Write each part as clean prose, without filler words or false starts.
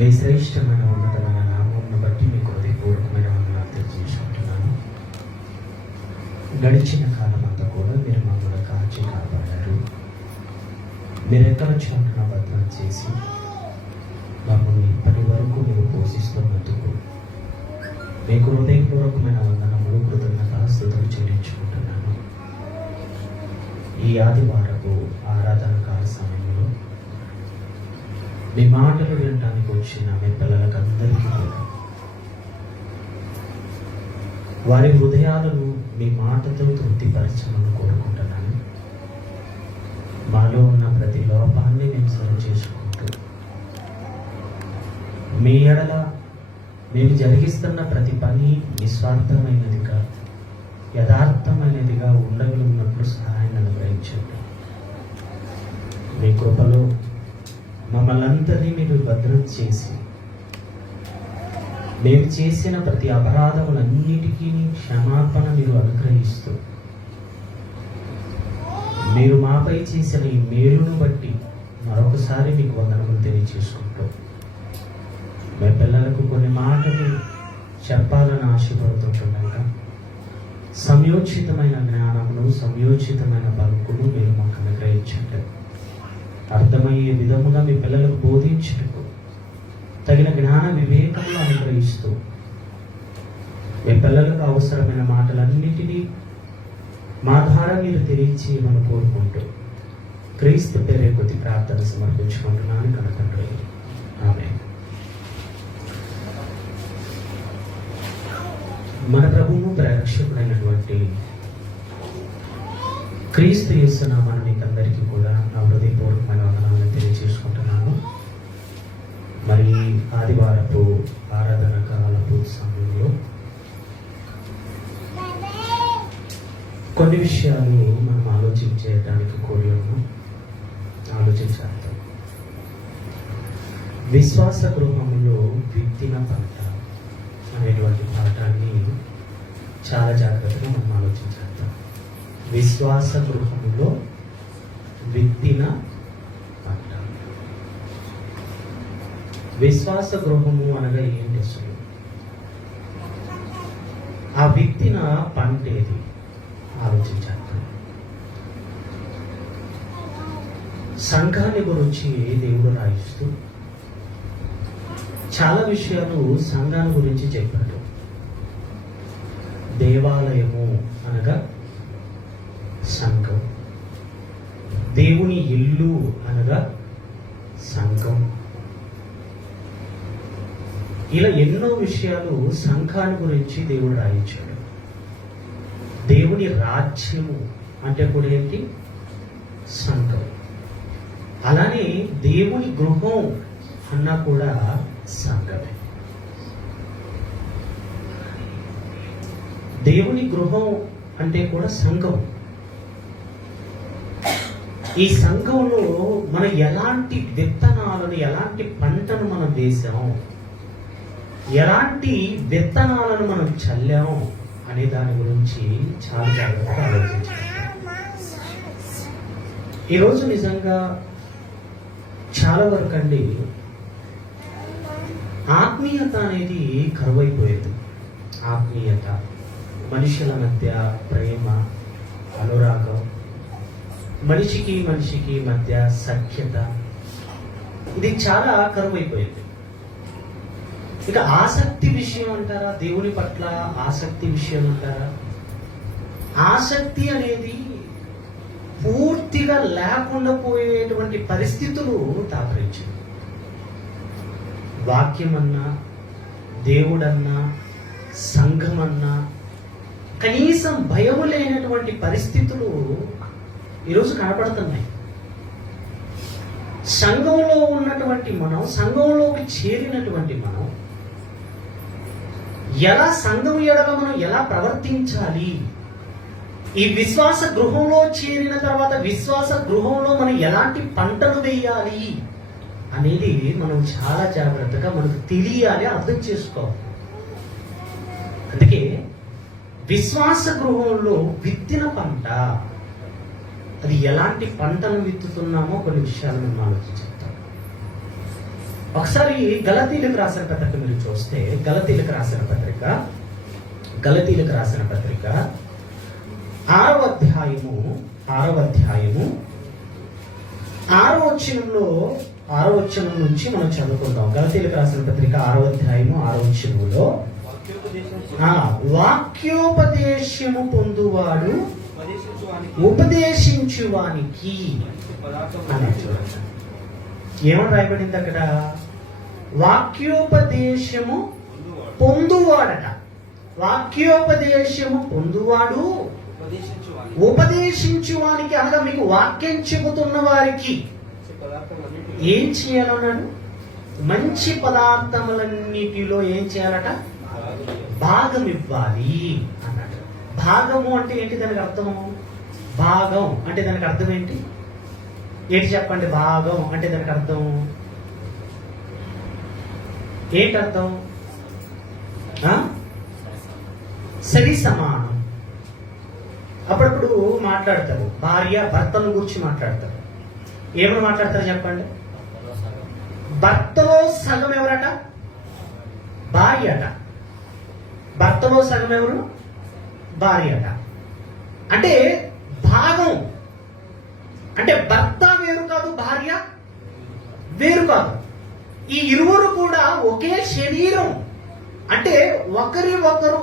మీ శ్రేష్టమైన ఉన్నతమైన నామమును బట్టి మీకు హృదయపూర్వకమైన వందనాలు తెలియజేసుకుంటున్నాను. గడిచిన కాలం అంతా కూడా మీరు మమ్మల్ని కాచి కాపాడారు. మీరు ఎక్కడ చోటున భద్రం చేసి మమ్మల్ని ఇప్పటి వరకు మీరు పోషిస్తున్నందుకు మీకు హృదయపూర్వకమైన వందనములు, కృతజ్ఞతాస్తుతులు చెల్లించుకుంటున్నాను. ఈ ఆదివారపు ఆరాధన కాల సమయంలో మీ మాటలు వినడానికి వచ్చిన మీ పిల్లలకు అందరికీ కూడా వారి హృదయాలను మీ మాటతో తృప్తిపరచమని కోరుకుంటున్నాను. మాలో ఉన్న ప్రతి లోపాన్ని మేము సరి చేసుకుంటూ మీ ఎడల మేము జరిగిస్తున్న ప్రతి పని నిస్వార్థమైనదిగా, యథార్థమైనదిగా ఉండగలిగినట్లు సహాయాన్ని అనుగ్రహించండి. మీ కృపలో మమ్మల్ని అందరినీ మీరు భద్రం చేసి మేము చేసిన ప్రతి అపరాధములన్నిటికీ క్షమాపణ మీరు అనుగ్రహిస్తూ మీరు మాపై చేసిన ఈ మేలును బట్టి మరొకసారి మీకు వందనములు తెలియజేసుకుంటూ మీ పిల్లలకు కొన్ని మాటలు చెప్పాలని ఆశపడుతుండగా సంయోచితమైన జ్ఞానమును, సంయోచితమైన పలుకును మీరు మాకు అనుగ్రహించండి. అర్థమయ్యే విధముగా మీ పిల్లలకు బోధించుటకు తగిన జ్ఞాన వివేకములు అనుగ్రహిస్తూ మీ పిల్లలకు అవసరమైన మాటలన్నిటినీ మా ద్వారా మీరు తెలియచేయమని కోరుకుంటూ క్రీస్తు పేరే కొద్ది ప్రార్థన సమర్పించుకుంటున్నాను కనుకండ్రి. ఆమేన్. మన ప్రభువు ప్రేక్షకుడైనటువంటి క్రీస్తు యేసు నామమున మీకు అందరికీ కూడా నా హృదయపూర్వకమైన వందనాలను తెలియజేసుకుంటున్నాను. మరి ఆదివారపు ఆరాధన కాలపు సమయంలో కొన్ని విషయాలు మనం ఆలోచించేయడానికి కోరి ఉన్నాం. ఆలోచించాలి. విశ్వాస గృహములో విత్తిన పంట అనేటువంటి పాఠాన్ని చాలా జాగ్రత్తగా మనం ఆలోచించాలి. విశ్వాస గృహములో విత్తిన పంట. విశ్వాస గృహము అనగా ఏంటి అసలు? ఆ విత్తిన పంట ఏది ఆలోచించాలి. సంఘాన్ని గురించి దేవుడు రాయిస్తూ చాలా విషయాలు సంఘాన్ని గురించి చెప్పాడు. దేవాలయము అనగా సంఘం, దేవుని ఇల్లు అనగా సంఘం. ఇలా ఎన్నో విషయాలు సంఘాన్ని గురించి దేవుడు రాయించాడు. దేవుని రాజ్యము అంటే కూడా ఏంటి? సంఘం. అలానే దేవుని గృహం అన్నా కూడా సంఘమే. దేవుని గృహం అంటే కూడా సంఘం. ఈ సంఘంలో మనం ఎలాంటి విత్తనాలను, ఎలాంటి పంటను మనం వేసాం, ఎలాంటి విత్తనాలను మనం చల్లాం అనే దాని గురించి చాలా జాగ్రత్తగా ఆలోచించాలి. ఈరోజు నిజంగా చాలా వరకు అండి ఆత్మీయత అనేది కరువైపోయేది. ఆత్మీయత, మనుషుల మధ్య ప్రేమ, అనురాగం, మనిషికి మనిషికి మధ్య సఖ్యత, ఇది చాలా కరువైపోయింది. ఇక ఆసక్తి విషయం అంటారా? దేవుని పట్ల ఆసక్తి విషయం అంటారా? ఆసక్తి అనేది పూర్తిగా లేకుండా పోయేటువంటి పరిస్థితులు దాపరించింది. వాక్యమన్నా, దేవుడన్నా, సంఘమన్నా కనీసం భయము లేనటువంటి పరిస్థితులు ఈరోజు కనపడుతున్నాయి. సంఘంలో ఉన్నటువంటి మనం, సంఘంలోకి చేరినటువంటి మనం ఎలా సంఘం ఎడల మనం ఎలా ప్రవర్తించాలి, ఈ విశ్వాస గృహంలో చేరిన తర్వాత విశ్వాస గృహంలో మనం ఎలాంటి పంటలు వేయాలి అనేది మనం చాలా జాగ్రత్తగా మనకు తెలియాలి, అర్థం చేసుకోవాలి. అందుకే విశ్వాస గృహంలో విత్తిన పంట, అది ఎలాంటి పంటను విత్తుతున్నామో కొన్ని విషయాలు మనం ఆలోచించాం. ఒకసారి గలతీలకు రాసిన పత్రిక మీరు చూస్తే గలతీలకు రాసిన పత్రిక 6వ అధ్యాయము 6వ వచనం నుంచి మనం చదువుకుందాం. గలతీలకు రాసిన పత్రిక 6వ అధ్యాయము 6వ వచనంలో వాక్యోపదేశము పొందువాడు ఉపదేశించువానికి అని చూడండి. ఏమని రాయబడింది అక్కడ? వాక్యోపదేశము పొందువాడట. వాక్యోపదేశము పొందువాడు ఉపదేశించువానికి, అనగా మీకు వాక్యం చెబుతున్న వారికి ఏం చేయాలన్నాడు? మంచి పదార్థములన్నిటిలో ఏం చేయాలట? భాగం ఇవ్వాలి అన్నాడు. భాగము అంటే ఏంటి? దానికి అర్థము భాగం అంటే దానికి అర్థం ఏంటి? ఏంటి చెప్పండి? భాగం అంటే దానికి అర్థం ఏంటి? అర్థం సరి సమానం. అప్పుడప్పుడు మాట్లాడతారు, భార్య భర్తను గురించి మాట్లాడతారు. ఏమని మాట్లాడతారు చెప్పండి? భర్తలో సగం ఎవరట? భార్య అట. భర్తలో సగం ఎవరు? భార్య అట. అంటే భాగం అంటే భర్త వేరు కాదు, భార్య వేరు కాదు. ఈ ఇరువురు కూడా ఒకే శరీరం. అంటే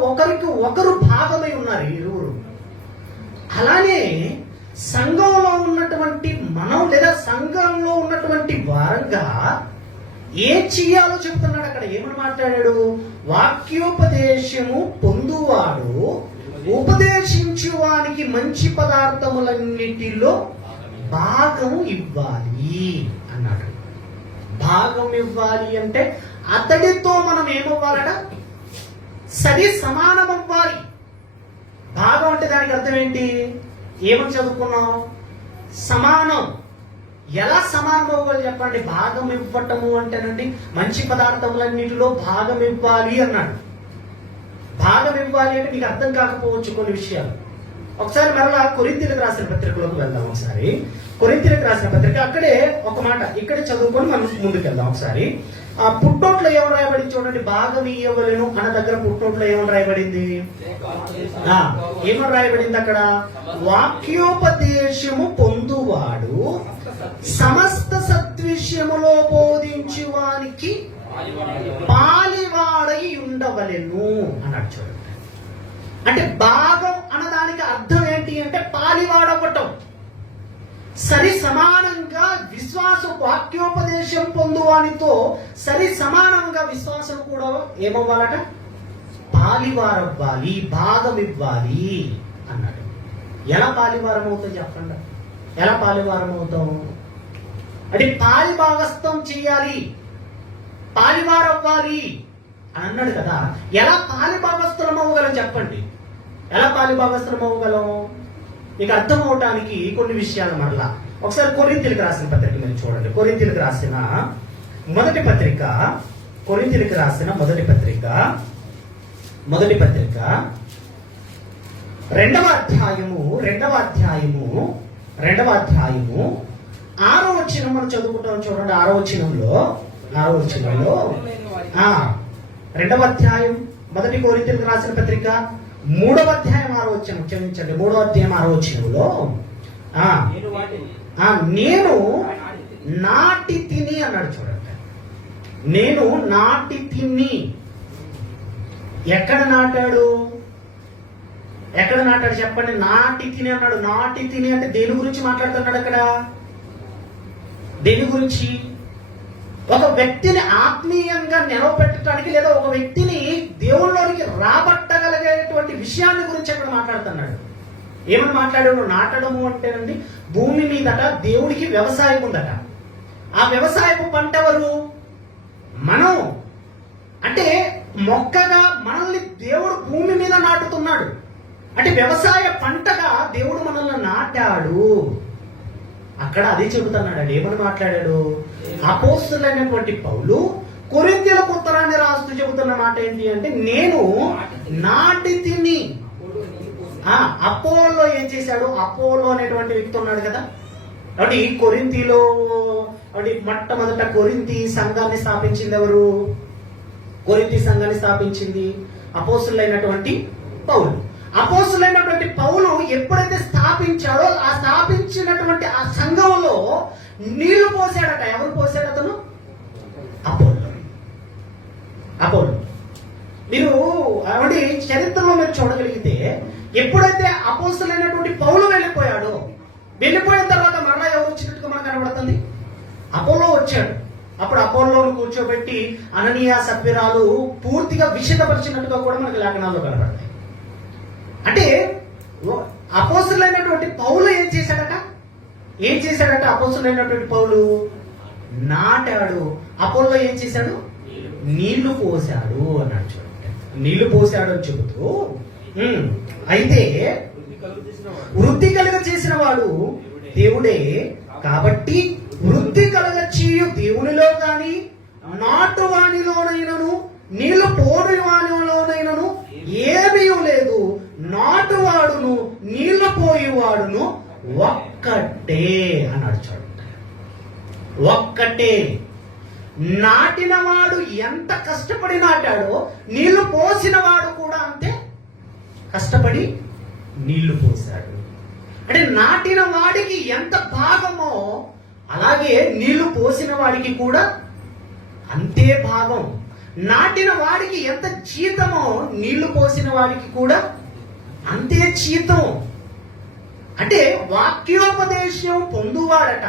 ఒకరికి ఒకరు భాగమై ఉన్నారు ఇరువురు. అలానే సంఘంలో ఉన్నటువంటి మనం, లేదా సంఘంలో ఉన్నటువంటి వారంగా ఏం చెయ్యాలో చెప్తున్నాడు అక్కడ. ఏమని మాట్లాడాడు? వాక్యోపదేశము పొందువాడు ఉపదేశించువానికి మంచి పదార్థములన్నిటిలో భాగం ఇవ్వాలి అన్నాడు. భాగం ఇవ్వాలి అంటే అతడితో మనం ఏమవ్వాలట? సరి సమానం అవ్వాలి. భాగం అంటే దానికి అర్థం ఏంటి? ఏమని చదువుకున్నాం? సమానం. ఎలా సమానం అవ్వాలి చెప్పండి? భాగం ఇవ్వటము అంటేనండి మంచి పదార్థములన్నిటిలో భాగం ఇవ్వాలి అన్నాడు. భాగం ఇవ్వాలి అంటే మీకు అర్థం కాకపోవచ్చు కొన్ని విషయాలు. ఒకసారి మరలా కొరింథీయులకు రాసిన పత్రికలోకి వెళ్దాం. ఒకసారి కొరింథీయులకు రాసిన పత్రిక, అక్కడే ఒక మాట ఇక్కడ చదువుకొని మనం ముందుకెళ్దాం. ఒకసారి ఆ పుట్టోట్లో ఏమని రాయబడింది చూడండి. భాగం ఇవ్వలేను అన్న దగ్గర పుట్టోట్లో ఏమని రాయబడింది? ఏమని రాయబడింది అక్కడ? వాక్యోపదేశము పొందువాడు సమస్త సద్విషయములో బోధించువానికి పాలివాడై ఉండవలెను అన్నాడు. చూడండి, అంటే భాగం అన్నదానికి అర్థం ఏంటి అంటే పాలివాడవటం. సరి సమానంగా విశ్వాసం, వాక్యోపదేశం పొందువానితో సరి సమానంగా విశ్వాసం కూడా ఏమవ్వాలట? పాలివారవ్వాలి, భాగం ఇవ్వాలి అన్నాడు. ఎలా పాలివారం అవుతాం చెప్పండి? ఎలా పాలివారం అవుతాం అంటే పాలిభాగస్థం చేయాలి, పాలివారవ్వాలి అని అన్నాడు కదా. ఎలా పాలిభాగస్థలం అవ్వగలం చెప్పండి? ఎలా పాలిభాగస్థలం అవ్వగలం? మీకు అర్థం అవటానికి కొన్ని విషయాలు మరలా ఒకసారి కొరింథీయులకు రాసిన పత్రిక మీరు చూడండి. కొరింథీయులకు రాసిన మొదటి పత్రిక 2వ అధ్యాయము 6వ వచనం మనం చదువుకుంటాం. చూడండి, 6వ వచనంలో 2వ అధ్యాయం మొదటి కొరింథీయులకు రాసిన పత్రిక 3వ అధ్యాయం 6వ వచనం, క్షమించండి 3వ అధ్యాయం 6వ వచనంలో నేను నాటి తిని అన్నాడు. చూడండి, నేను నాటి తిని. ఎక్కడ నాటాడు చెప్పండి? నాటి తిని అన్నాడు. నాటి తిని అంటే దేని గురించి మాట్లాడుతున్నాడు అక్కడ? దేని గురించి? ఒక వ్యక్తిని ఆత్మీయంగా నిలవపెట్టడానికి, లేదా ఒక వ్యక్తిని దేవుళ్ళలోనికి రాబట్టగలిగేటువంటి విషయాన్ని గురించి అక్కడ మాట్లాడుతున్నాడు. ఏమని మాట్లాడాడు? నాటడము అంటేనండి భూమి మీదట దేవుడికి వ్యవసాయం ఉందట. ఆ వ్యవసాయపు పంట ఎవరు? మనం. అంటే మొక్కగా మనల్ని దేవుడు భూమి మీద నాటుతున్నాడు. అంటే వ్యవసాయ పంటగా దేవుడు మనల్ని నాటాడు. అక్కడ అదే చెబుతున్నాడు. ఏమని మాట్లాడాడు? అపోస్తలుడైనటువంటి పౌలు కొరింథీయులకు ఉత్తరాన్ని రాస్తూ చెబుతున్న మాట ఏంటి అంటే, నేను నాటి తిని. అపోలో ఏం చేశాడు? అపోలో అనేటువంటి వ్యక్తి ఉన్నాడు కదా. కాబట్టి కొరింథీలో అంటే మొట్టమొదట కొరింథీ సంఘాన్ని స్థాపించింది ఎవరు? కొరింథీ సంఘాన్ని స్థాపించింది అపోస్తులైనటువంటి పౌలు. అపోస్తులైనటువంటి పౌలు ఎప్పుడైతే స్థాపించాడో ఆ స్థాపించినటువంటి ఆ సంఘంలో నీళ్లు పోసాడట. ఎవరు పోసాడు? అతను అపోలో. మీరు అంటే చరిత్రలో మీరు చూడగలిగితే ఎప్పుడైతే అపోస్తులైనటువంటి పౌలు వెళ్ళిపోయిన తర్వాత మరలా ఎవరు వచ్చినట్టుగా మనకు కనబడుతుంది? అపోలో వచ్చాడు. అప్పుడు అపోలోను కూర్చోబెట్టి అననీయ సప్ఫిరాలు పూర్తిగా విషదపరిచినట్టుగా కూడా మనకు లేఖనాల్లో కనబడతాయి. అంటే అపోస్తులైనటువంటి పౌలు ఏం చేశాడట? అపోస్తులైనటువంటి పౌలు నాటాడు. అపోలో ఏం చేశాడు? నీళ్లు పోశాడు అన్నాడు. చూడండి, నీళ్లు పోశాడు అని చెబుతూ అయితే వృద్ధి కలుగ చేసిన వాడు దేవుడే. కాబట్టి వృద్ధి కలుగ చేయు దేవునిలో గాని నాటు వానిలోనైనను నీళ్లు పోని వానిలోనైనను ఏమీ లేదు. నాటువాడును నీళ్లు పోయేవాడును ఒక్కటే అన్నాడు. చూడండి, ఒక్కటే. నాటినవాడు ఎంత కష్టపడి నాటాడో నీళ్లు పోసిన వాడు కూడా అంతే కష్టపడి నీళ్లు పోశాడు. అంటే నాటిన వాడికి ఎంత భాగమో అలాగే నీళ్లు పోసిన వాడికి కూడా అంతే భాగం. నాటిన వాడికి ఎంత జీతమో నీళ్లు పోసిన వాడికి కూడా అంతే జీతం. అంటే వాక్యోపదేశం పొందువాడట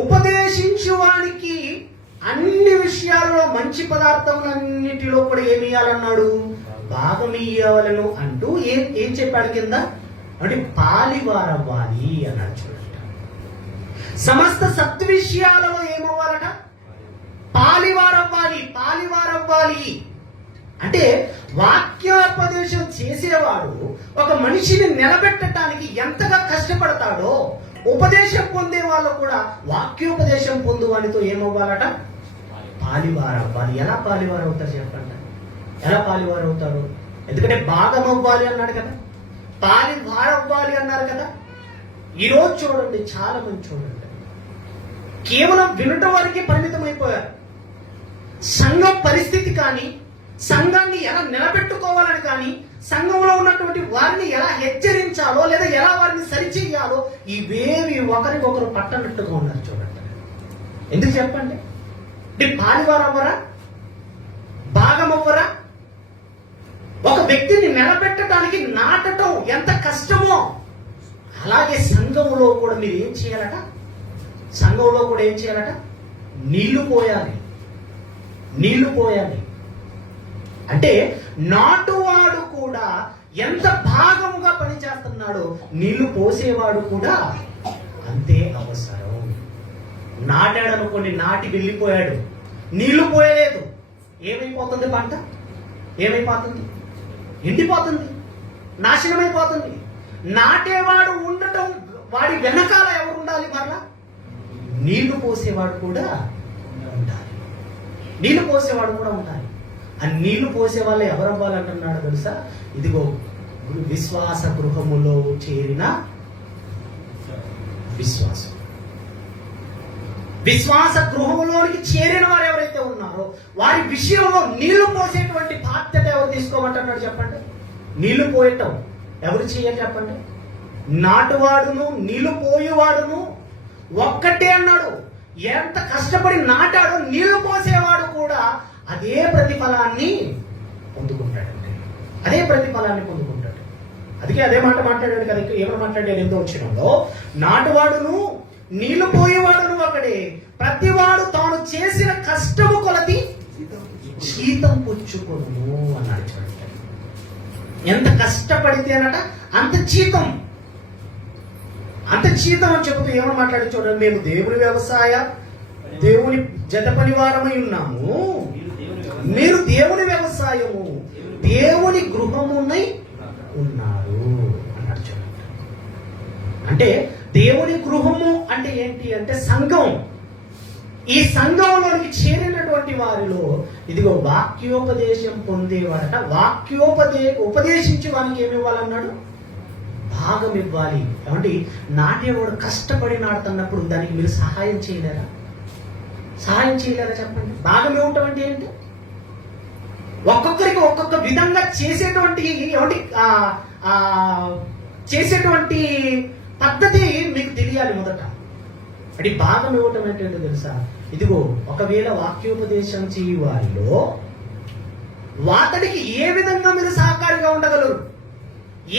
ఉపదేశించు వాడికి అన్ని విషయాల్లో మంచి పదార్థములన్నిటిలో కూడా ఏమి ఇయ్యాలన్నాడు? భాగం ఇయ్యవలను అంటూ ఏం చెప్పాడు కింద? అంటే పాలివారవ్వాలి అన్నాడు. చూడండి, సమస్త సత్విషయాలలో ఏమవ్వాలట? పాలివారవ్వాలి. అంటే వాక్యోపదేశం చేసేవాడు ఒక మనిషిని నిలబెట్టడానికి ఎంతగా కష్టపడతాడో ఉపదేశం పొందే వాళ్ళు కూడా వాక్యోపదేశం పొందువానితో ఏమవ్వాలట? పాలివారవ్వాలి. ఎలా పాలివారవుతారు చెప్పండి? ఎలా పాలివారవుతారు? ఎందుకంటే భాగం అవ్వాలి అన్నాడు కదా, పాలివారవ్వాలి అన్నారు కదా. ఈరోజు చూడండి, చాలా మంది చూడండి కేవలం వినటం వరకే పరిమితం అయిపోయారు. సంఘం పరిస్థితి కానీ, సంఘాన్ని ఎలా నిలబెట్టుకోవాలని కానీ, సంఘంలో ఉన్నటువంటి వారిని ఎలా హెచ్చరించాలో లేదా ఎలా వారిని సరిచేయాలో ఇవేవి ఒకరికొకరు పట్టనట్టుగా ఉన్నారు. చూడండి, ఎందుకు చెప్పండి? పాలివారవ్వరా? భాగం అవ్వరా? ఒక వ్యక్తిని నిలబెట్టడానికి నాటటం ఎంత కష్టమో అలాగే సంఘంలో కూడా మీరు ఏం చేయాలట? సంఘంలో కూడా ఏం చేయాలట? నీళ్లు పోయాలి. అంటే నాటువాడు కూడా ఎంత భాగముగా పనిచేస్తున్నాడో నీళ్లు పోసేవాడు కూడా అంతే అవసరం. నాటాడు అనుకోండి, నాటి వెళ్ళిపోయాడు, నీళ్లు పోయలేదు, ఏమైపోతుంది? పంట ఏమైపోతుంది? ఎండిపోతుంది, నాశనమైపోతుంది. నాటేవాడు ఉండటం, వాడి వెనకాల ఎవరు ఉండాలి? మరలా నీళ్లు పోసేవాడు కూడా ఉండాలి. ఆ నీళ్లు పోసే వాళ్ళు ఎవరు అవ్వాలంటున్నాడు తెలుసా? ఇదిగో విశ్వాస గృహములో చేరిన విశ్వాస గృహంలోనికి చేరిన వారు ఎవరైతే ఉన్నారో వారి విషయంలో నీళ్లు పోసేటువంటి బాధ్యత ఎవరు తీసుకోమంటున్నాడు చెప్పండి? నీళ్లు పోయటం ఎవరు చేయాలి చెప్పండి? నాటువాడును నీళ్లు పోయేవాడును ఒక్కటే అన్నాడు. ఎంత కష్టపడి నాటాడో నీళ్లు పోసేవాడు కూడా అదే ప్రతిఫలాన్ని పొందుకుంటాడండి. అందుకే అదే మాట మాట్లాడాడు కదా. ఏమైనా మాట్లాడాడు? ఎంతో వచ్చినంలో నాటువాడును నీళ్లు పోయేవాడును ఒకడే, ప్రతివాడు తాను చేసిన కష్టము కొలది జీతం పుచ్చుకొను అన్నాడు. చూడండి, ఎంత కష్టపడితే అన్నట అంత జీతం అని చెబుతూ ఏమని మాట్లాడి చూడండి. మేము దేవుని జత పనివారమై ఉన్నాము, మీరు దేవుని వ్యవసాయము, దేవుని గృహమునై ఉన్నారు అన్నాడు. చూడండి, అంటే దేవుని గృహము అంటే ఏంటి అంటే సంఘం. ఈ సంఘంలోనికి చేరినటువంటి వారిలో ఇదిగో వాక్యోపదేశం పొందేవారట. ఉపదేశించి వారికి ఏమి ఇవ్వాలన్నాడు? భాగం ఇవ్వాలి. కాబట్టి నాటేవాడు కష్టపడి నాటుతున్నప్పుడు దానికి మీరు సహాయం చేయలేరా? సహాయం చేయలేరా చెప్పండి? భాగం ఇవ్వటం అంటే ఏంటి? ఒక్కొక్కరికి ఒక్కొక్క విధంగా చేసేటువంటి చేసేటువంటి పద్ధతి మీకు తెలియాలి మొదట. అంటే భాగం ఇవ్వటం అంటే ఏంటో తెలుసా? ఇదిగో ఒకవేళ వాక్యోపదేశం చేయి వారిలో వాతడికి ఏ విధంగా మీరు సహకారిగా ఉండగలరు,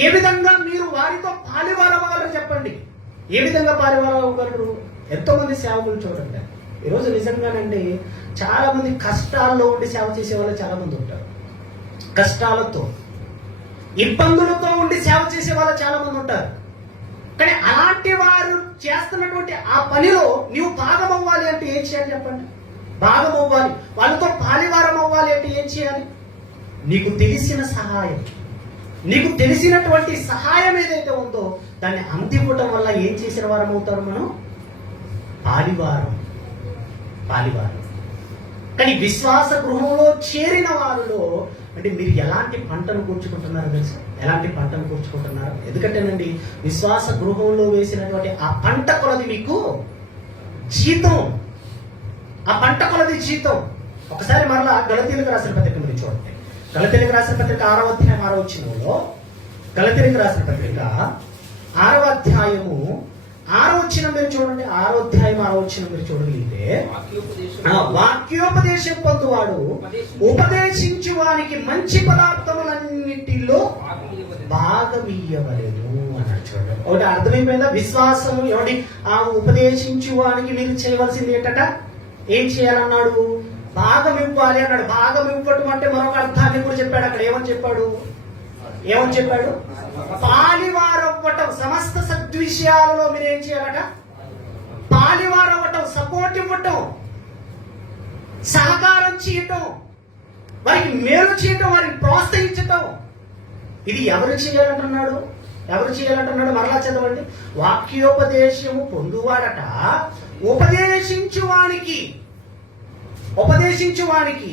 ఏ విధంగా మీరు వారితో పాలువారవ్వగలరు చెప్పండి. ఏ విధంగా పాలువారవ్వగలరు? ఎంతో మంది సేవకులు చూడండి ఈరోజు నిజంగానండి, చాలా మంది కష్టాల్లో ఉండి సేవ చేసే వాళ్ళు చాలా మంది ఉంటారు. కష్టాలతో ఇబ్బందులతో ఉండి సేవ చేసే వాళ్ళు చాలా మంది ఉంటారు. కానీ అలాంటి వారు చేస్తున్నటువంటి ఆ పనిలో నీవు భాగం అవ్వాలి అంటే ఏం చేయాలి చెప్పండి? భాగం అవ్వాలి, వాళ్ళతో పాలివారం అవ్వాలి అంటే ఏం చేయాలి? నీకు తెలిసిన సహాయం, నీకు తెలిసినటువంటి సహాయం ఏదైతే ఉందో దాన్ని అందివ్వటం వల్ల ఏం చేసిన వారం అవుతారు మనం? పాలివారం. కానీ విశ్వాస గృహంలో చేరిన వారిలో అంటే మీరు ఎలాంటి పంటను కూర్చుకుంటున్నారు తెలుసా? ఎలాంటి పంటను కూర్చుకుంటున్నారు? ఎందుకంటేనండి, విశ్వాస గృహంలో వేసినటువంటి ఆ పంట కొలది మీకు జీతం. ఆ పంట కొలది జీతం. ఒకసారి మరలా గలతీయులకు రాసిన పత్రిక మీరు చూడండి. గలతీయులకు రాసిన పత్రిక 6వ అధ్యాయం 6వ వచనంలో, గలతీయులకు రాసిన పత్రిక 6వ అధ్యాయము 6వ వచనం మీరు చూడండి. 6వ అధ్యాయం 6వ వచనం మీరు చూడగలిగితే, వాక్యోపదేశం పొందువాడు ఉపదేశించు వానికి మంచి పదార్థములన్నిటిలో భాగమియ్యవలెను అన్నాడు. చూడండి, ఒకటి అర్థమైపోయిందా? విశ్వాసము ఎవడి ఆ ఉపదేశించు వానికి మీరు చేయవలసింది ఏంటట? ఏం చేయాలన్నాడు? భాగం ఇవ్వాలి అన్నాడు. భాగం ఇవ్వటం అంటే మరొక అర్థాన్ని కూడా చెప్పాడు. అక్కడ ఏమని చెప్పాడు? పాలివారవ్వటం. సమస్త సద్విషయాలలో మీరు ఏం చేయాలట? పాలివారవ్వటం, సపోర్ట్ ఇవ్వటం, సహకారం చేయటం, వారికి మేలు చేయటం, వారిని ప్రోత్సహించటం. ఇది ఎవరు చేయాలంటున్నాడు? మరలా చదవండి. వాక్యోపదేశము పొందువాడట ఉపదేశించువానికి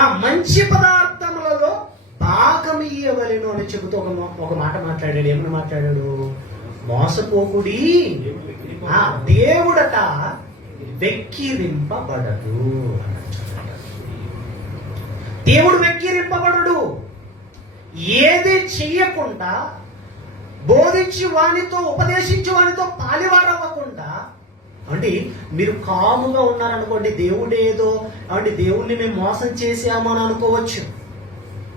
ఆ మంచి పదార్థములలో భాగమియ్యవలెను అని చెబుతూ ఒక మాట మాట్లాడాడు. ఏమని మాట్లాడాడు? మోసపోకుడి, ఆ దేవుడట వెక్కిరింపబడడు అన్నట్టు. దేవుడు వెక్కిరింపబడడు. ఏది చెయ్యకుండా, బోధించి వానితో ఉపదేశించి వానితో పాలివారవ్వకుండా, అంటే మీరు కాముగా ఉన్నారనుకోండి, దేవుడేదో అంటే దేవుణ్ణి మేము మోసం చేసామని అనుకోవచ్చు,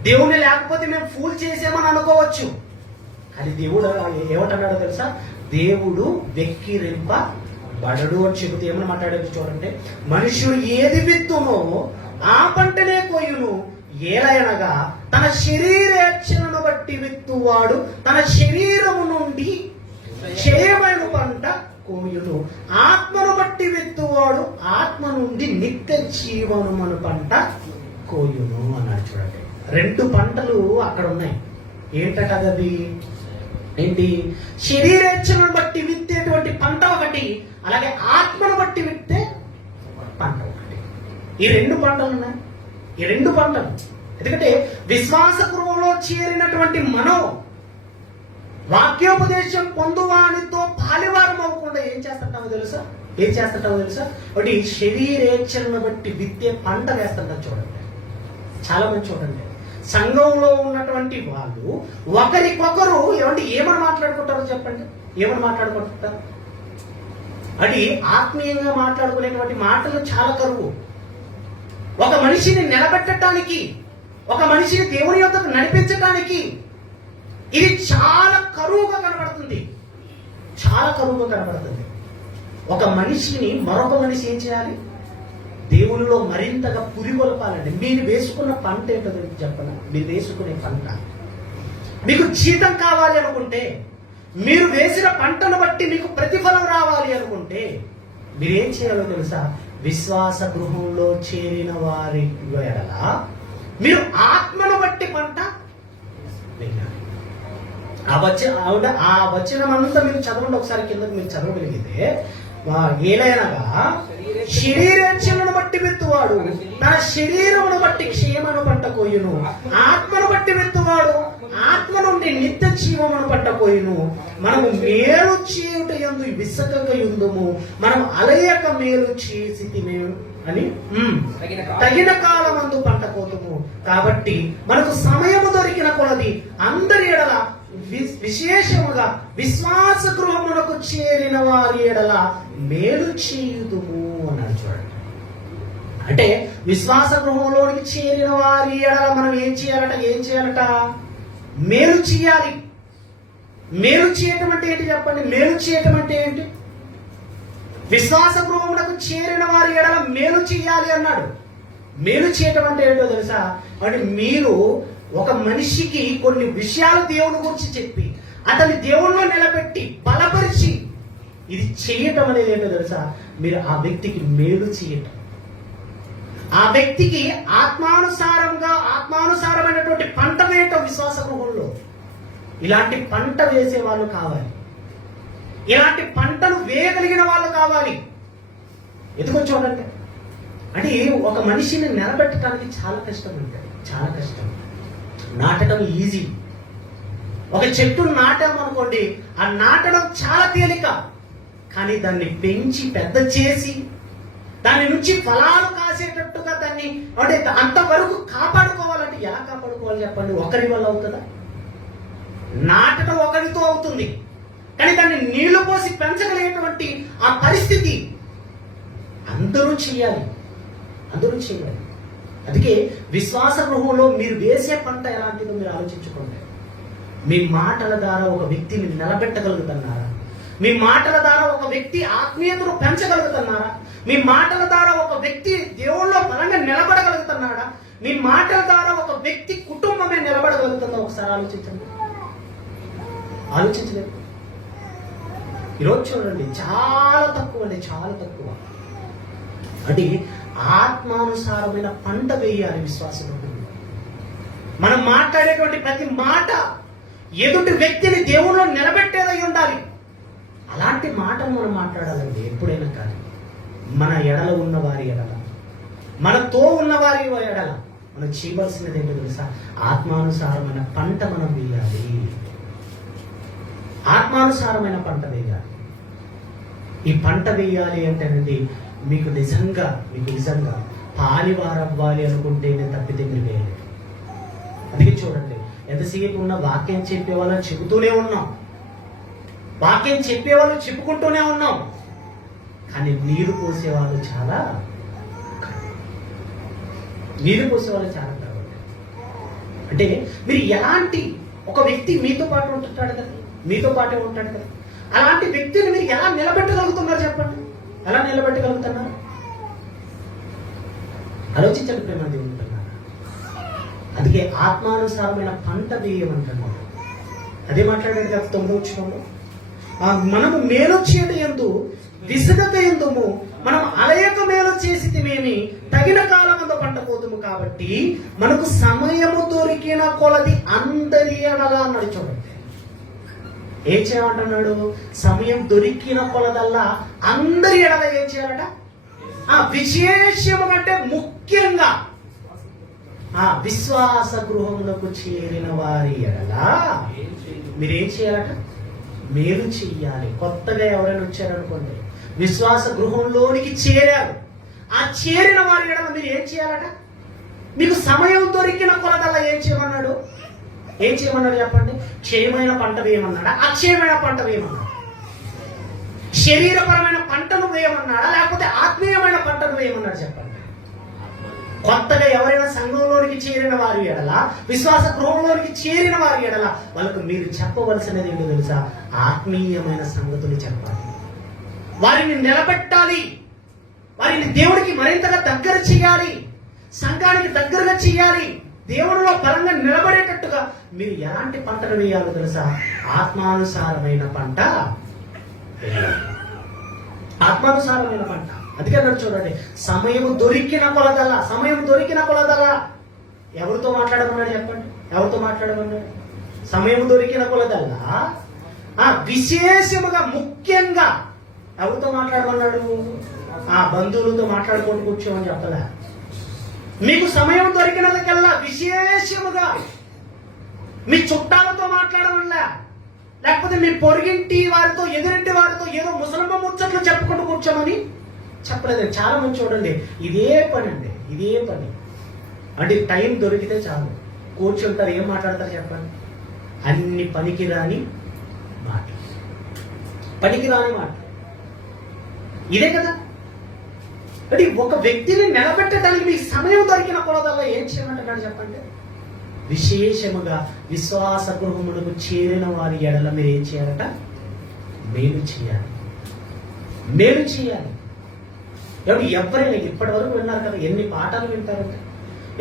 దేవుణ్ణి లేకపోతే మేము ఫూల్ చేసామని అనుకోవచ్చు. కానీ దేవుడు ఏమంటున్నాడో తెలుసా? దేవుడు వెక్కిరింపబడడు అని చెబుతూ ఏమని మాట్లాడేది చూడండి. మనుషుడు ఏది విత్తునో ఆ పంటనే కోయును, ఏలయనగా తన శరీరేచ్ఛలను బట్టి విత్తువాడు తన శరీరము నుండి క్షయమైన పంట కోయును, ఆత్మను బట్టి విత్తువాడు ఆత్మ నుండి నిత్య జీవనమును పంట కోయును అన్నాడు. చూడండి, 2 పంటలు అక్కడ ఉన్నాయి. ఏంటట అది? ఏంటి? శరీరేచ్ఛలను బట్టి విత్తేటువంటి పంట ఒకటి, అలాగే ఆత్మను బట్టి విత్తే పంట ఒకటి. ఈ 2 పంటలు ఉన్నాయి. ఈ 2 పంటలు ఎందుకంటే విశ్వాస గృహంలో చేరినటువంటి మనం వాక్యోపదేశం పొందువానితో పాలివారం అవ్వకుండా ఏం చేస్తుంటామో తెలుసా? ఒకటి శరీరేచ్ఛలను బట్టి విత్తే పంట వేస్తుంటాం. చూడండి, చాలా మంది చూడండి, సంఘంలో ఉన్నటువంటి వాళ్ళు ఒకరికొకరు ఏమని మాట్లాడుకుంటారో చెప్పండి. ఏమని మాట్లాడుకుంటారు? అది ఆత్మీయంగా మాట్లాడుకునేటువంటి మాటలు చాలా కరువు. ఒక మనిషిని నిలబెట్టడానికి, ఒక మనిషిని దేవుని యొద్దకు నడిపించడానికి ఇది చాలా కరువుగా కనబడుతుంది. ఒక మనిషిని మరొక మనిషి ఏం చేయాలి? దేవునిలో మరింతగా పురిగొల్పాలండి. మీరు వేసుకున్న పంట ఏంటో చెప్పండి. మీరు వేసుకునే పంట, మీకు జీతం కావాలి అనుకుంటే, మీరు వేసిన పంటను బట్టి మీకు ప్రతిఫలం రావాలి అనుకుంటే మీరేం చేయాలో తెలుసా? విశ్వాస గృహంలో చేరిన వారి ఎడల మీరు ఆత్మను బట్టి పంట వేయాలి. ఆ వచనమంతా మీరు చదవండి ఒకసారి, కిందకు మీరు చదవగలిగితే, ఏలైనగా శరీరేచ్ఛలను బట్టి విత్తువాడు తన శరీరమును బట్టి క్షేమను పంట కోయును, ఆత్మను బట్టి విత్తువాడు ఆత్మ నుండి నిత్య జీవమును పట్టపోయిను. మనము మేలు చేయుట యందు విసకక యుందుము, మనం అలయక మేలు చేసితిమే అని తగిన కాలమందు పంటపోతుము. కాబట్టి మనకు సమయము దొరికిన కొలది అందరి ఎడల, విశేషముగా విశ్వాస గృహమునకు చేరిన వారి ఎడల మేలు చేయుదుము అన్నాడు. చూడండి, అంటే విశ్వాస గృహంలోనికి చేరిన వారి ఎడల మనం ఏం చేయాలట? మేలు చేయాలి. మేలు చేయటం అంటే ఏంటి చెప్పండి? మేలు చేయటం అంటే ఏంటి? విశ్వాస గృహమునకు చేరిన వారి ఎడల మేలు చేయాలి అన్నాడు. మేలు చేయటం అంటే ఏంటో తెలుసా? అంటే మీరు ఒక మనిషికి కొన్ని విషయాలు దేవుని గురించి చెప్పి అతని దేవుణ్ణిలో నిలబెట్టి బలపరిచి ఇది చేయటం అనేది ఏంటో తెలుసా? మీరు ఆ వ్యక్తికి మేలు చేయటం, ఆ వ్యక్తికి ఆత్మానుసారమైనటువంటి పంట వేయటం. విశ్వాస గృహంలో ఇలాంటి పంట వేసే వాళ్ళు కావాలి, ఇలాంటి పంటను వేయగలిగిన వాళ్ళు కావాలి. ఎందుకో చూడండి, అంటే ఒక మనిషిని నిలబెట్టడానికి చాలా కష్టం ఉంటుంది, చాలా కష్టం. నాటడం ఈజీ. ఒక చెట్టును నాటామనుకోండి, ఆ నాటడం చాలా తేలిక. కానీ దాన్ని పెంచి పెద్ద చేసి దాని నుంచి ఫలాలు కాసేటట్టుగా దాన్ని అంటే అంతవరకు కాపాడుకోవాలంటే ఎలా కాపాడుకోవాలి చెప్పండి? ఒకరి వల్ల అవుతుందా? నాటడం ఒకరితో అవుతుంది, కానీ దాన్ని నీళ్లు పోసి పెంచగలిగేటువంటి ఆ పరిస్థితి అందరూ చేయాలి. అందుకే విశ్వాస గృహంలో మీరు వేసే పంట ఎలాంటిదో మీరు ఆలోచించుకోండి. మీ మాటల ద్వారా ఒక వ్యక్తిని నిలబెట్టగలుగుతున్నారా? మీ మాటల ద్వారా ఒక వ్యక్తి ఆత్మీయతను పెంచగలుగుతున్నారా? మీ మాటల ద్వారా ఒక వ్యక్తి దేవుళ్ళలో బలంగా నిలబడగలుగుతున్నాడా? మీ మాటల ద్వారా ఒక వ్యక్తి కుటుంబమే నిలబడగలుగుతుందా? ఒకసారి ఆలోచించలేదు. ఈరోజు చూడండి, చాలా తక్కువ. అంటే ఆత్మానుసారమైన పంట వేయాలి విశ్వాసం. మనం మాట్లాడేటువంటి ప్రతి మాట ఎదుటి వ్యక్తిని దేవుళ్ళలో నిలబెట్టేదై ఉండాలి. అలాంటి మాటలు మనం మాట్లాడాలండి ఎప్పుడైనా. కానీ మన ఎడల ఉన్న వారి ఎడల, మనతో ఉన్న వారి ఎడల మనం చేయవలసినది ఏంటో తెలుసా? ఆత్మానుసారమైన పంట మనం వేయాలి. ఆత్మానుసారమైన పంట వేయాలి. ఈ పంట వేయాలి అంటేనండి మీకు నిజంగా పాలివారవ్వాలి అనుకుంటేనే తప్పితే మీరు వేయలేదు. అందుకే చూడండి, ఎంతసేపు ఉన్న వాక్యం చెప్పేవాళ్ళని చెబుతూనే ఉన్నాం, వాక్యం చెప్పేవాళ్ళు చెప్పుకుంటూనే ఉన్నాం, కానీ నీరు పోసేవాళ్ళు చాలా కాబట్టి. అంటే మీరు ఎలాంటి ఒక వ్యక్తి మీతో పాటే ఉంటాడు కదా, అలాంటి వ్యక్తిని మీరు ఎలా నిలబెట్టగలుగుతున్నారు చెప్పండి? ఎలా నిలబెట్టగలుగుతున్నారు? ఆలోచించండి ప్రేమ దేవుడుతున్నారు. అందుకే ఆత్మానుసారమైన పంట వేయమంటున్నాడు. అదే మాట్లాడాడు కదా 9వ వచనంలో, మనము మేలు చేయడం యందు విసుగక యందుము, మనం అలయక మేలు చేసితిమేమి, తగిన కాలమందు పంట పోతుము. కాబట్టి మనకు సమయము దొరికిన కొలది అందరి ఎడల అన్నాడు. చూడండి, ఏం చేయమంటున్నాడు? సమయం దొరికిన కొలదల్లా అందరి ఎడల ఏం చేయాలట? విశేషము కంటే ముఖ్యంగా విశ్వాస గృహములకు చేరిన వారి ఎడల మీరేం చేయాలట? మేలు చెయ్యాలి. కొత్తగా ఎవరైనా వచ్చారనుకోండి, విశ్వాస గృహంలోనికి చేరారు, ఆ చేరిన వారి ఎడల మీరు ఏం చేయాలట? మీకు సమయం దొరికిన కొలదల్లా ఏం చేయమన్నాడు చెప్పండి? క్షయమైన పంట వేయమన్నాడా? అక్షయమైన పంట వేయమన్నాడా? శరీరపరమైన పంటను వేయమన్నాడా? లేకపోతే ఆత్మీయమైన పంటను వేయమన్నాడు చెప్పండి? కొత్తగా ఎవరైనా సంఘంలోనికి చేరిన వారి ఎడల, విశ్వాస గృహంలోనికి చేరిన వారి ఎడల వాళ్ళకు మీరు చెప్పవలసినది ఏంటో తెలుసా? ఆత్మీయమైన సంగతులు చెప్పాలి. వారిని నిలబెట్టాలి, వారిని దేవుడికి మరింతగా దగ్గర చేయాలి, సంఘానికి దగ్గరగా చేయాలి, దేవుడిలో బలంగా నిలబడేటట్టుగా మీరు ఎలాంటి పంటను వేయాలో తెలుసా? ఆత్మానుసారమైన పంట వేయాలి. ఆత్మానుసారమైన పంట. అందుకే అన్నాడు చూడండి, సమయం దొరికిన కొలదల్లా ఎవరితో మాట్లాడమన్నాడు చెప్పండి? సమయం దొరికిన కొలదల్లా విశేషముగా ముఖ్యంగా ఎవరితో మాట్లాడమన్నాడు? బంధువులతో మాట్లాడుకుంటూ కూర్చోమని చెప్పలే. మీకు సమయం దొరికినదకల్లా విశేషముగా మీ చుట్టాలతో మాట్లాడమల్లా, లేకపోతే మీ పొరుగింటి వారితో ఎదురింటి వారితో ఏదో ముసలమ్మ ముచ్చట్లు చెప్పుకుంటూ కూర్చోమని చెప్పలేదు. చాలా మంది చూడండి, ఇదే పని అండి, ఇదే పని. అంటే టైం దొరికితే చాలు కూర్చుంటారు. ఏం మాట్లాడతారు చెప్పండి? అన్ని పనికిరాని మాటలు, పనికిరాని మాటలు. ఇదే కదా. అంటే ఒక వ్యక్తిని నిలబెట్టడానికి మీకు సమయం దొరికిన కొలదల్లా ఏం చేయమంటున్నాడు చెప్పండి? విశేషముగా విశ్వాస గృహములకు చేరిన వారి ఎడల మీరు ఏం చేయాలట? మేలు చేయాలి, మేలు చేయాలి. ఎవరైనా ఇప్పటి వరకు విన్నారు కదా, ఎన్ని పాఠాలు వింటారంటే,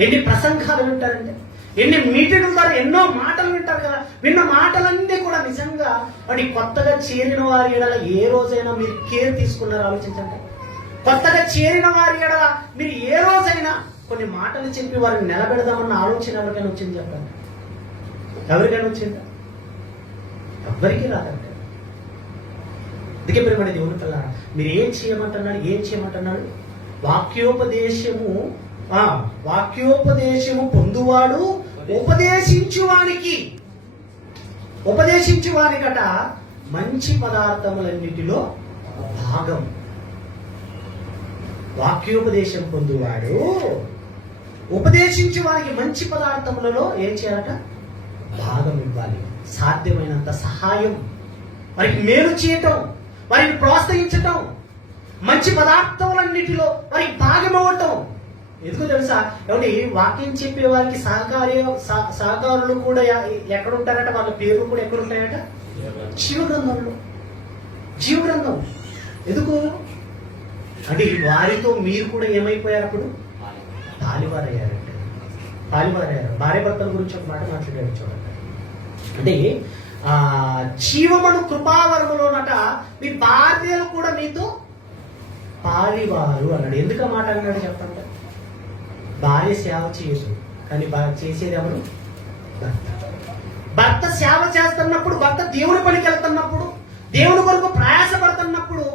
ఎన్ని ప్రసంగాలు వింటారంటే, ఎన్ని మీటింగ్ల ద్వారా ఎన్నో మాటలు వింటారు కదా. విన్న మాటలన్నీ కూడా నిజంగా వాడి కొత్తగా చేరిన వారి ఎడల ఏ రోజైనా మీరు కేర్ తీసుకున్నారో ఆలోచించండి. కొత్తగా చేరిన వారి ఎడల మీరు ఏ రోజైనా కొన్ని మాటలు చెప్పి వారిని నిలబెడదామన్న ఆలోచన ఎవరికైనా వచ్చింది చెప్పండి? ఎవరికైనా వచ్చిందా? ఎవ్వరికీ రాదంటే. అందుకే ప్రేమ దేవుని పిల్లరా, మీరు ఏం చేయమంటున్నాడు? ఏం చేయమంటున్నాడు? వాక్యోపదేశము పొందువాడు ఉపదేశించువానికట మంచి పదార్థములన్నిటిలో భాగం. వాక్యోపదేశం పొందువాడు ఉపదేశించు వారికి మంచి పదార్థములలో ఏం చేయాలట? భాగం ఇవ్వాలి. సాధ్యమైనంత సహాయం, వారికి మేలు చేయటం, వారిని ప్రోత్సహించటం, మంచి పదార్థములన్నిటిలో వారికి భాగం ఇవ్వటం. ఎందుకు తెలుసా? ఏమంటే వాక్యం చెప్పే వారికి సహకారులు కూడా ఎక్కడ ఉంటారట? వాళ్ళ పేర్లు కూడా ఎక్కడ ఉంటాయట? జీవగ్రంథంలో. జీవగ్రంథం ఎందుకు అంటే వారితో మీరు కూడా ఏమైపోయారు? అప్పుడు పాలివారయ్యారంటే. పాలివారయ్యారు. భార్య భర్తల గురించి ఒక మాట మాట్లాడారు చూడండి. అంటే జీవమును కృపావరములోనట మీ భార్యలు కూడా మీతో పాలివారు అన్నాడు. ఎందుకు మాట అన్నాడు చెప్పండి? భార్య సేవ చేయదు, కానీ చేసేది ఎవరు? భర్త. భర్త సేవ చేస్తున్నప్పుడు, భర్త దేవుని పనికి వెళ్తున్నప్పుడు, దేవుని కొరకు ప్రయాసపడుతున్నప్పుడు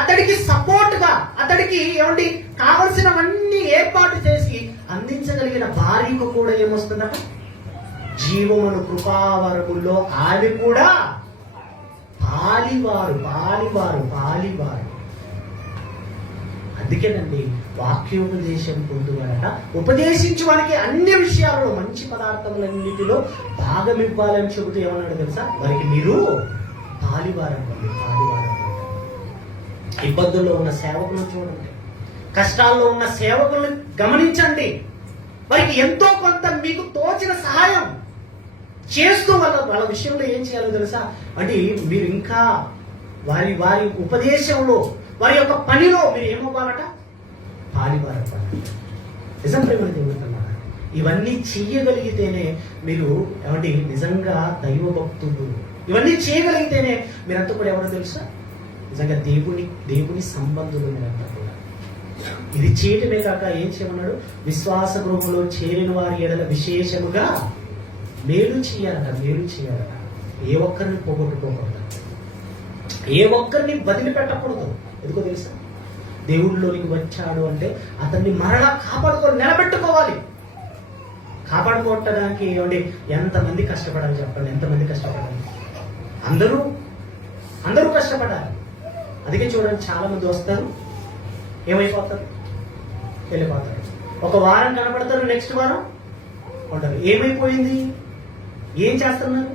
అతడికి సపోర్ట్ గా, అతడికి ఏమండి కావలసినవన్నీ ఏర్పాటు చేసి అందించగలిగిన భార్యకు కూడా ఏమొస్తుందట? జీవమును కృపావరముల్లో ఆమె కూడా పాలివారు. అందుకేనండి వాక్యోపదేశం పొందువారట ఉపదేశించు వారికి అన్ని విషయాలలో మంచి పదార్థములన్నిటిలో భాగం ఇవ్వాలని చెబుతూ ఏమన్నాడు తెలుసా? వారికి మీరు పాలివారండి. ఇబ్బందుల్లో ఉన్న సేవకులను చూడండి, కష్టాల్లో ఉన్న సేవకులను గమనించండి. వారికి ఎంతో కొంత మీకు తోచిన సహాయం చేస్తూ వాళ్ళ విషయంలో ఏం చేయాలో తెలుసా? అంటే మీరు ఇంకా వారి ఉపదేశంలో, వారి యొక్క పనిలో మీరు ఏమవ్వాలట? పాలివారవ్వాలి. నిజం ప్రేమ దేవుడుతున్నారా? ఇవన్నీ చెయ్యగలిగితేనే మీరు ఏమంటే నిజంగా దైవ భక్తులు. ఇవన్నీ చేయగలిగితేనే మీరంతా కూడా ఎవరో తెలుసా? నిజంగా దేవుని సంబంధులు మీరంతా కూడా. ఇది చేయటమే కాక ఏం చేయమన్నాడు? విశ్వాస గృహంలో చేరిన వారి ఎడల విశేషముగా మేలు చేయాలట. ఏ ఒక్కరిని పోగొట్టుకోకూడదు, ఏ ఒక్కరిని వదిలిపెట్టకూడదు. ఎందుకో తెలుసా? దేవుడిలోనికి వచ్చాడు అంటే అతన్ని మరలా నిలబెట్టుకోవాలి. కాపాడుకోవటానికి ఏమండి ఎంతమంది కష్టపడాలి చెప్పండి? ఎంతమంది కష్టపడాలి? అందరూ కష్టపడాలి. అందుకే చూడండి, చాలా మంది వస్తారు, ఏమైపోతారు? వెళ్ళిపోతారు. ఒక వారం కనపడతారు, నెక్స్ట్ వారం ఉంటారు. ఏమైపోయింది? ఏం చేస్తున్నారు?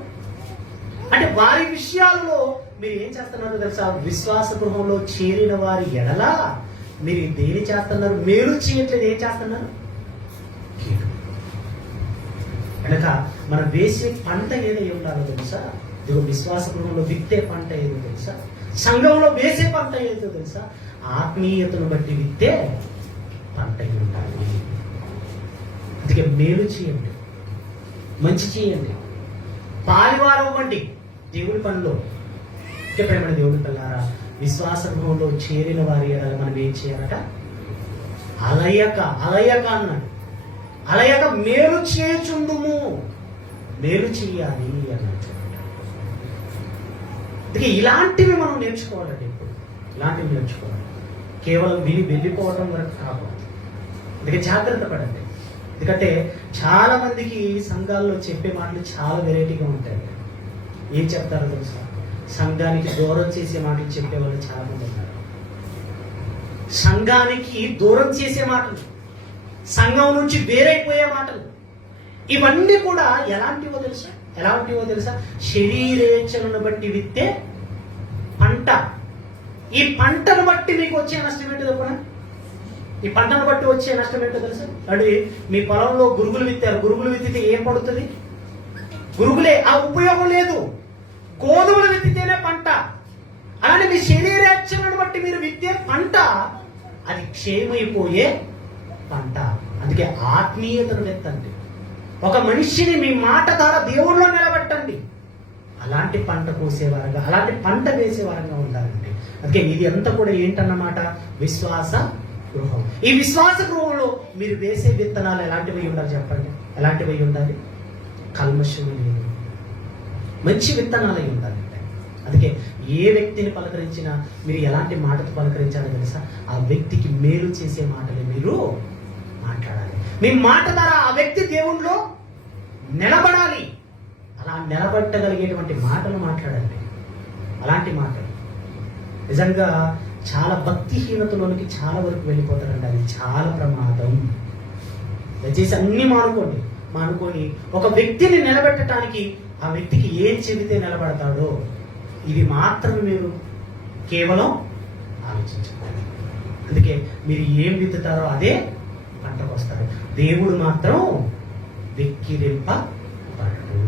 అంటే వారి విషయాల్లో మీరు ఏం చేస్తున్నారు తెలుసా? విశ్వాస గృహంలో చేరిన వారి ఎడల మీరు దేని చేస్తున్నారు? మేలు చేయట్లేదు. ఏం చేస్తున్నారు? కనుక మనం వేసే పంట ఏదో ఉండాలో తెలుసా? ఇదిగో విశ్వాస గృహంలో విత్తే పంట ఏదో తెలుసా? సంఘంలో వేసే పంట ఏదో తెలుసా? ఆత్మీయతను బట్టి విత్తే పంట ఉండాలి. అందుకే మేలు చేయండి, మంచి చేయండి, పాలివారం అవ్వండి దేవుడి పనిలో. ప్రేమ దేవుడి పిల్లారా, విశ్వాస గృహంలో చేరిన వారి ఎడల మనం ఏం చేయాలట? అలయక అన్నాడు. అలయక మేలు చేయుచుండుము. మేలు చేయాలి అన్నాడు. అందుకే ఇలాంటివి మనం నేర్చుకోవాలండి. ఇప్పుడు ఇలాంటివి నేర్చుకోవాలి. కేవలం విని వెళ్ళిపోవడం వరకు కాకూడదు. అందుకే జాగ్రత్త పడండి. ఎందుకంటే చాలా మందికి సంఘాల్లో చెప్పే మాటలు చాలా వెరైటీగా ఉంటాయి. ఏం చెప్తారో తెలుసా? సంఘానికి దూరం చేసే మాటలు చెప్పేవాళ్ళు చాలా మంది ఉన్నారు. సంఘానికి దూరం చేసే మాటలు, సంఘం నుంచి వేరైపోయే మాటలు, ఇవన్నీ కూడా ఎలాంటివో తెలుసా? శరీరేచ్ఛలను బట్టి విత్తే పంట. ఈ పంటను బట్టి మీకు వచ్చే నష్టం ఏంటో చెప్పనా? ఈ పంటను బట్టి వచ్చే నష్టం ఏంటో తెలుసా? అంటే మీ పొలంలో గురుగులు విత్తారు. గురుగులు విత్తితే ఏం పడుతుంది? గురుగులే, ఆ ఉపయోగం లేదు. గోధుమలు విత్తితేనే పంట. అలానే మీ శరీరేచ్ఛలను బట్టి మీరు విత్తే పంట అది క్షేమైపోయే పంట. అందుకే ఆత్మీయతను విత్తండి. ఒక మనిషిని మీ మాట ద్వారా దేవుళ్ళలో నిలబెట్టండి. అలాంటి పంట కోసేవారంగా, అలాంటి పంట వేసేవారంగా ఉండాలండి. అందుకే ఇది అంతా కూడా ఏంటన్నమాట? విశ్వాస గృహం. ఈ విశ్వాస గృహంలో మీరు వేసే విత్తనాలు ఎలాంటివి ఉండాలి చెప్పండి? ఎలాంటివి ఉండాలి? కల్మషం లేదు, మంచి విత్తనాలు అయి ఉండాలి. అందుకే ఏ వ్యక్తిని పలకరించినా మీరు ఎలాంటి మాటతో పలకరించాలో తెలుసా? ఆ వ్యక్తికి మేలు చేసే మాటలు మీరు మాట్లాడాలి. మీ మాట ద్వారా ఆ వ్యక్తి దేవుణ్ణిలో నిలబడాలి. అలా నిలబెట్టగలిగేటువంటి మాటలు మాట్లాడండి. అలాంటి మాటలు నిజంగా చాలా భక్తిహీనతలోనికి చాలా వరకు వెళ్ళిపోతారండి. అది చాలా ప్రమాదం. దయచేసి అన్ని మానుకొని ఒక వ్యక్తిని నిలబెట్టడానికి ఆ వ్యక్తికి ఏం చెబితే నిలబడతాడో ఇది మాత్రం మీరు కేవలం ఆలోచించాలి. అందుకే మీరు ఏం విత్తుతారో అదే పంటకు వస్తారు. దేవుడు మాత్రం వెక్కిరింపబడడు.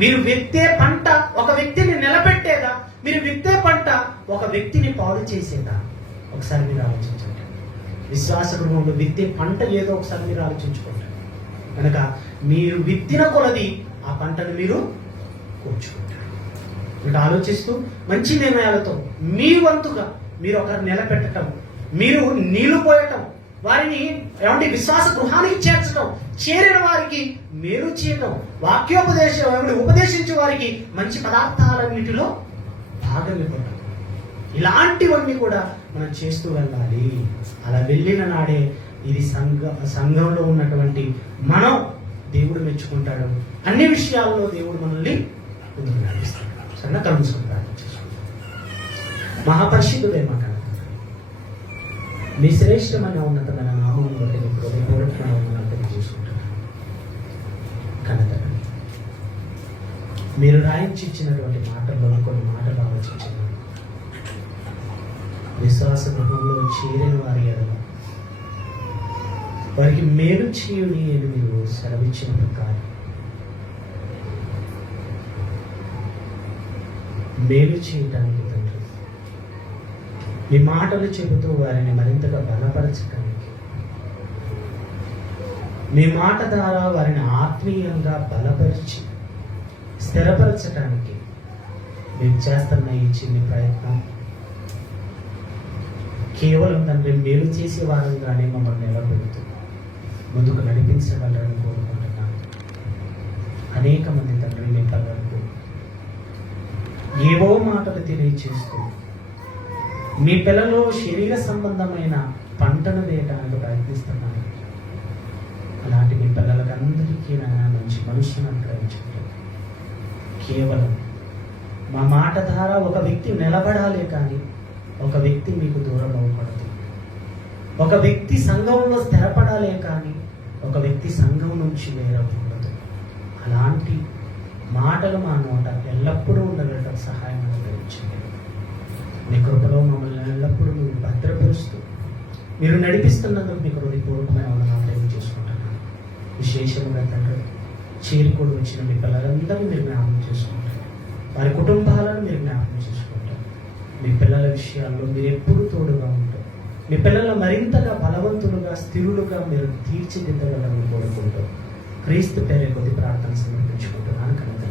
మీరు విత్తే పంట ఒక వ్యక్తిని నిలబెట్టేదా? మీరు విత్తే పంట ఒక వ్యక్తిని పాడు చేసేదా? ఒకసారి మీరు ఆలోచించండి. విశ్వాస గృహంలో విత్తే పంట ఏదో ఒకసారి మీరు ఆలోచించుకోండి. కనుక మీరు విత్తిన కొలది ఆ పంటను మీరు కూర్చుకుంటారు. మీరు ఆలోచిస్తూ మంచి నిర్ణయాలతో మీ వంతుగా మీరు ఒకరిని నిలబెట్టడం, మీరు నీళ్లు పోయటం, వారిని ఏమంటే విశ్వాస గృహానికి చేర్చడం, చేరిన వారికి మేలు చేయడం, ఉపదేశించే వారికి మంచి పదార్థాలన్నిటిలో భాగం ఇవ్వటం, ఇలాంటివన్నీ కూడా మనం చేస్తూ వెళ్ళాలి. అలా వెళ్ళిన నాడే ఇది సంఘంలో ఉన్నటువంటి మనం దేవుడు మెచ్చుకుంటాడు. అన్ని విషయాల్లో దేవుడు మనల్ని ముందుకు నడిపిస్తాడు. సరేనా? కలుసుకుని ప్రార్థన చేసుకుంటాం. మహాపరిశుద్ధుడే మా కనుక మీ శ్రేష్టమైన ఉన్నతమైన నామం బట్టి హృదయపూర్వకమైన తెలియజేసుకుంటున్నాను. కనుక మీరు రాయించి ఇచ్చినటువంటి మాటల్లో కొన్ని మాటలు ఆలోచించాను. విశ్వాస గృహంలో చేరిన వారి ఎడల వారికి మేలు చేయుని అని మీరు సెలవిచ్చిన ప్రకారం మేలు చేయటానికి తండ్రి మీ మాటలు చెబుతూ వారిని మరింతగా బలపరచడానికి, మీ మాట ద్వారా వారిని ఆత్మీయంగా బలపరిచి స్థిరపరచడానికి మేము చేస్తున్న ఈ చిన్న ప్రయత్నం కేవలం తండ్రి మేలు చేసే వారంగానే మమ్మల్ని నిలబెడుతూ ముందుకు నడిపించగలరని కోరుకుంటున్నాను. అనేక మంది తండ్రి మీ పిల్లలకు ఏవో మాటలు తెలియచేస్తూ మీ పిల్లలు శరీర సంబంధమైన పంటను వేయడానికి ప్రయత్నిస్తున్నాను. అలాంటి మీ పిల్లలకు అందరికీ మంచి మనుషులను అనుగ్రహించండి. కేవలం మా మాట ద్వారా ఒక వ్యక్తి నిలబడాలి, కానీ ఒక వ్యక్తి మీకు దూరం అవ్వకూడదు. ఒక వ్యక్తి సంఘంలో స్థిరపడాలే కానీ ఒక వ్యక్తి సంఘం నుంచి వేరకూడదు. అలాంటి మాటలు మా నోట ఎల్లప్పుడూ ఉండగలటం సహాయం అనుగ్రహించండి. మీ కృపలో మమ్మల్ని ఎల్లప్పుడూ మీరు భద్రపరుస్తూ మీరు నడిపిస్తున్నందుకు మీకు హృదయపూర్వకమైన వందనాలు చేసుకుంటున్నాను. విశేషంగా తండ్రి చేరుకోడు వచ్చిన మీ పిల్లలందరూ మీరు జ్ఞాపకం చేసుకుంటారు. వారి కుటుంబాలను మీరు జ్ఞాపకం చేసుకుంటారు. మీ పిల్లల విషయాల్లో మీరు ఎప్పుడూ తోడుగా ఉంటారు. మీ పిల్లలు మరింతగా బలవంతులుగా స్థిరులుగా మీరు తీర్చిదిద్దగలని కోరుకుంటూ క్రీస్తు పేరు కొద్ది ప్రార్థన సమర్పించుకుంటున్నాను కనుక